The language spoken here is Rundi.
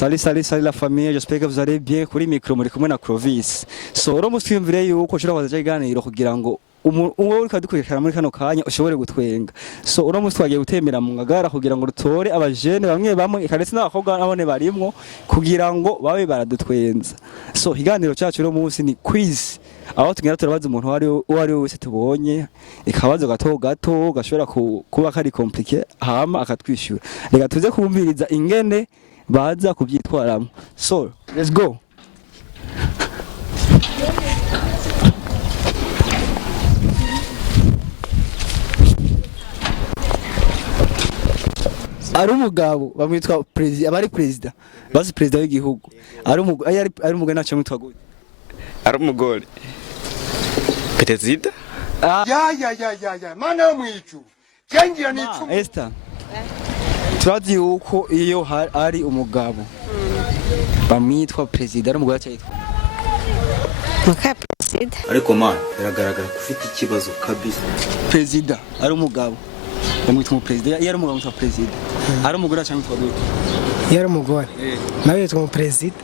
Salut la famille, j'espère que vous allez bien. Kuri micro muri kumwe na Clovis. So uro muswimvire yuko ushobora kuza iganiro kugira ngo uwo uri kadukurikirana muri kano kanya ushobore gutwenga. So uro muswagiye gutembera mu ngagara kugira ngo rutore abajene bamwe ikaretse n'abakobwa nabone barimwo kugira ngo babe baradutwenza. So iganiro cyacu uro munsi ni quiz. Aho tugenda turabaza umuntu wari wese tubonye ikabazo gato gashobora kuba kari compliqué hama akatwishyura. Reka tuze kumviriza ingene baza kubyitwaramo. So let's go. Ari umugabo bamwitwa president, abari president basi president w'igihugu ari umugore naco mwitwa gute? Ari umugore perezida ya mana mwicu cengira nicu Esther turazi yuko iyo ari umugabo bamwitwa president ari umugore cyitwa muka president ariko man biragaragara ko ufite ikibazo kabisa. president ari umugabo bamwitwa mu president yari umugabo mwitwa president ari umugore cyangwa mwitwa gute? yari umugore nawe yitwa mu president